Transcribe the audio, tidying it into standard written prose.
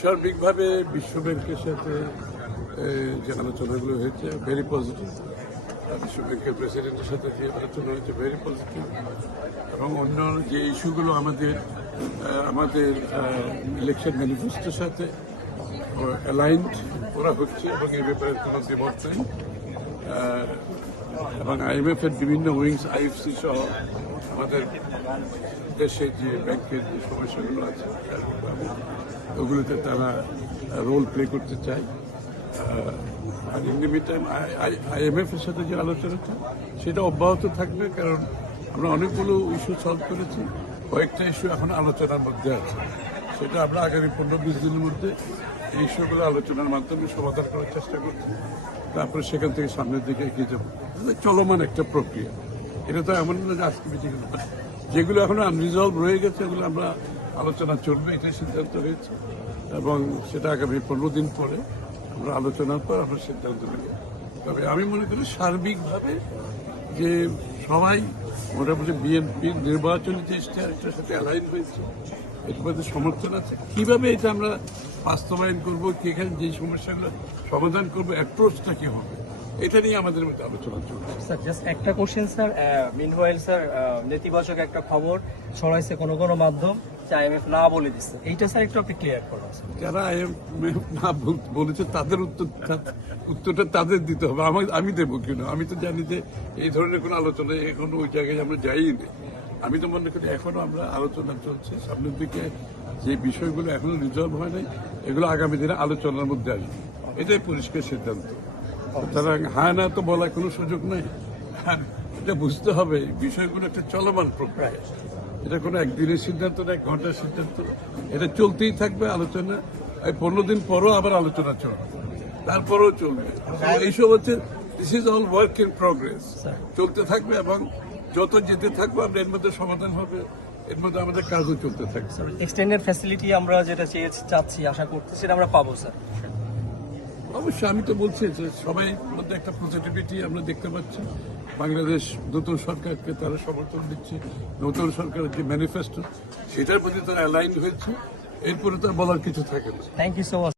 সার্বিকভাবে বিশ্ব ব্যাংকের সাথে যে আলোচনাগুলো হয়েছে ভেরি পজিটিভ। বিশ্ব ব্যাংকের প্রেসিডেন্টের সাথে যে আলোচনা হয়েছে ভেরি পজিটিভ, এবং অন্য যে ইস্যুগুলো আমাদের ইলেকশন ম্যানিফেস্টোর সাথে অ্যালাইন্ড করা হচ্ছে এবং এই ব্যাপারে কোনো দ্বিমত নেই। এবং IMF এর বিভিন্ন উইংস, IFC সহ আমাদের দেশে যে ব্যাংকের যে সমস্যাগুলো আছে ওগুলোতে তারা রোল প্লে করতে চায়। আর in the mid time IMF এর সাথে যে আলোচনাটা সেটা অব্যাহত থাকবে, কারণ আমরা অনেকগুলো ইস্যু সলভ করেছি, কয়েকটা ইস্যু এখন আলোচনার মধ্যে আছে। সেটা আমরা আগামী 15-20 দিনের মধ্যে এই ইস্যুগুলো আলোচনার মাধ্যমে সমাধান করার চেষ্টা করছি। তারপরে সেখান থেকে সামনের দিকে এগিয়ে যাবো। চলমান একটা প্রক্রিয়া, এটা তো এমন না যে আজকে মিটিং হলো। যেগুলো এখন আনরিজলভ রয়ে গেছে ওগুলো আমরা আলোচনা চলবে, এটাই সিদ্ধান্ত হয়েছে, এবং সেটা আগামী 15 দিন পরে আমরা আলোচনার পর আমরা সিদ্ধান্ত নেব। তবে আমি মনে করি সার্বিকভাবে যে সবাই মোটামুটি বিএনপির নির্বাচনী যে স্ট্যান্ডটার সাথে অ্যালাইন হয়েছে, এর মধ্যে সমর্থন আছে। কিভাবে এটা আমরা বাস্তবায়ন করবো, এখানে যে সমস্যাগুলো সমাধান করবো, অ্যাপ্রোচটা কি হবে, এটা নিয়ে আমাদের মধ্যে আলোচনা চলছে। স্যার জাস্ট একটা কোশ্চেন স্যার, মিনওয়াইল স্যার নেতিবাচক একটা খবর ছড়াইছে কোনো মাধ্যম যে IMF না বলে দিচ্ছে, এইটা স্যার একটু আপনি ক্লিয়ার করুন। যারা IMF না বলেছে তাদের উত্তরটা তাদের দিতে হবে, আমি দেবো কেন? আমি তো জানি যে এই ধরনের কোনো আলোচনা এখনো ওই জায়গায় আমরা যাইনি। আমি তো মনে করি এখনো আমরা আলোচনা চলছে, সামনের দিকে যে বিষয়গুলো এখনো রিজলভ হয় নাই এগুলো আগামী দিনে আলোচনার মধ্যে আসবে, এটাই পরিষ্কার সিদ্ধান্ত। সুতরাং হ্যাঁ না তো বলার কোনো সুযোগ নেই। আর এটা বুঝতে হবে বিষয়গুলো একটা চলমান প্রক্রিয়া, এটা কোনো একদিনের সিদ্ধান্ত না, 1 ঘন্টার সিদ্ধান্ত, এটা চলতেই থাকবে আলোচনা। এই 15 দিন পরও আবার আলোচনা চলবে, তারপরেও চলবে। এইসব হচ্ছে this is all work in progress, চলতে থাকবে এবং যত যেতে থাকবে আমরা এর মধ্যে সমাধান হবে, এর মধ্যে আমাদের কাজও চলতে থাকবে। এক্সটেন্ডেড ফ্যাসিলিটি আমরা যেটা চাচ্ছি আশা করছি সেটা আমরা পাবো স্যার। অবশ্যই আমি তো বলছি যে সবাই মধ্যে একটা পজিটিভিটি আমরা দেখতে পাচ্ছি। বাংলাদেশ নতুন সরকারকে তারা সমর্থন দিচ্ছে, নতুন সরকারের যে ম্যানিফেস্টো সেটার প্রতি তারা অ্যালাইন হয়েছে, এরপরে তার বলার কিছু থাকে না। Thank you so much.